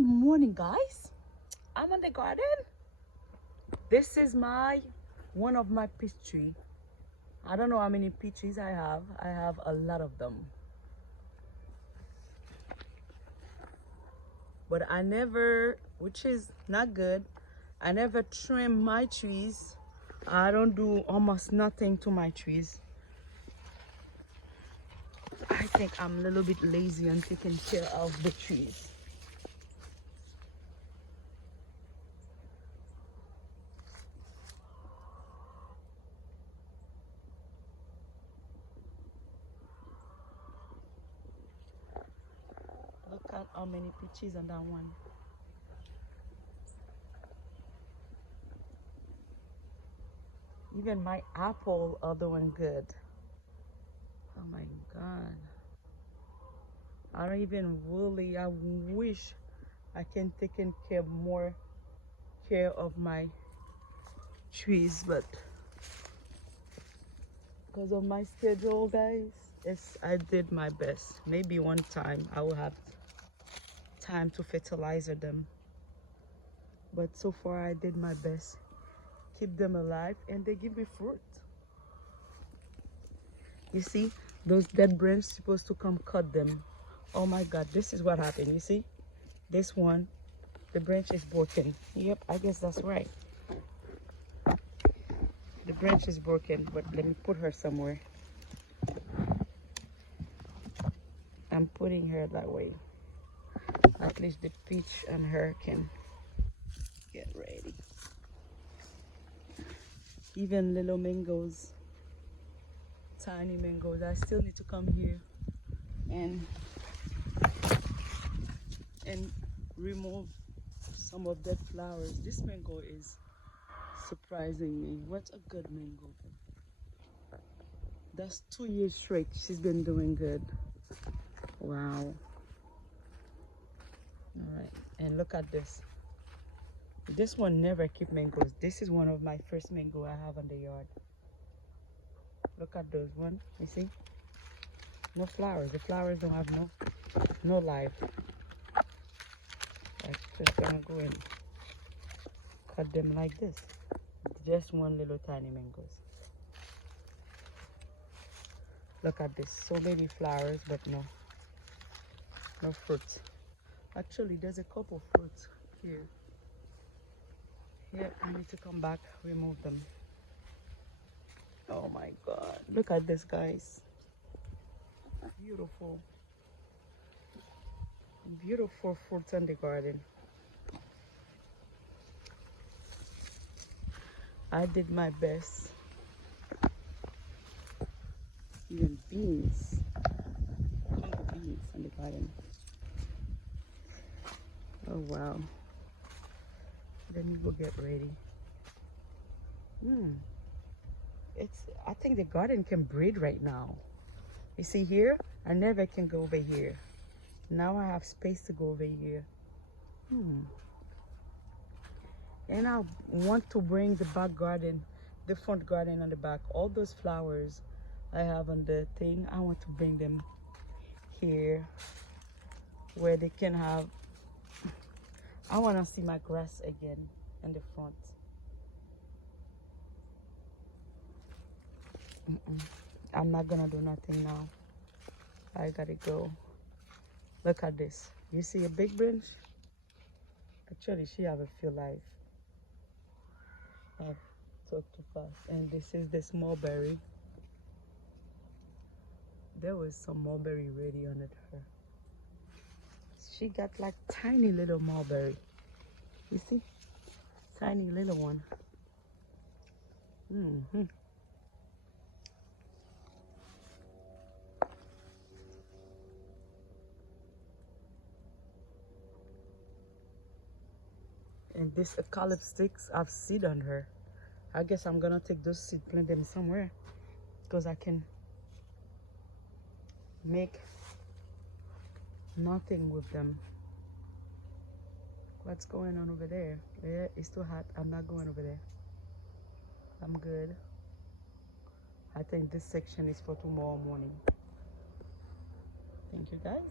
Good morning, guys. I'm in the garden. This is one of my peach tree. I don't know how many peaches I have. I have a lot of them. But I never, which is not good, I never trim my trees. I don't do almost nothing to my trees. I think I'm a little bit lazy on taking care of the trees. Look at how many peaches on that one. Even my apple are doing good. Oh my God. I don't even really, I wish I can take more care of my trees, but because of my schedule, guys, yes, I did my best. Maybe one time I will have time to fertilize them. But so far I did my best. Keep them alive and they give me fruit. You see, those dead branches supposed to come cut them. Oh my God, this is what happened. You see, this one, the branch is broken. Yep, I guess that's right. The branch is broken, but let me put her somewhere. I'm putting her that way. At least the peach and her can get ready. Even little mangoes, tiny mangoes. I still need to come here and remove some of that flowers. This mango is surprising me. What a good mango. That's 2 years straight. She's been doing good. Wow. All right, and look at this. This one never keep mangoes. This is one of my first mango I have in the yard. Look at those one. You see? No flowers. The flowers don't have no life. I'm just gonna go and cut them like this. Just one little tiny mangoes. Look at this. So many flowers, but no fruits. Actually, there's a couple fruits here. Yeah, I need to come back, remove them. Oh my God. Look at this, guys. Beautiful. Beautiful fruits in the garden. I did my best. Even beans. Congo beans in the garden. Oh wow. Let me go get ready. I think the garden can breathe right now. You see here? I never can go over here. Now I have space to go over here. And I want to bring the back garden, the front garden on the back. All those flowers I have on the thing, I want to bring them here where they can have, I want to see my grass again in the front. I'm not gonna do nothing now. I gotta go. Look at this. You see a big branch? Actually, she have a few life. I talk too fast. And this is the small berry. There was some mulberry ready on it. Her. She got like tiny little mulberry. You see? Tiny little one. And this eucalyptus sticks have seed on her. I guess I'm gonna take those seeds, plant them somewhere, because I can make nothing with them. What's going on over there? Yeah, it's too hot. I'm not going over there. I'm good. I think this section is for tomorrow morning. Thank you, guys.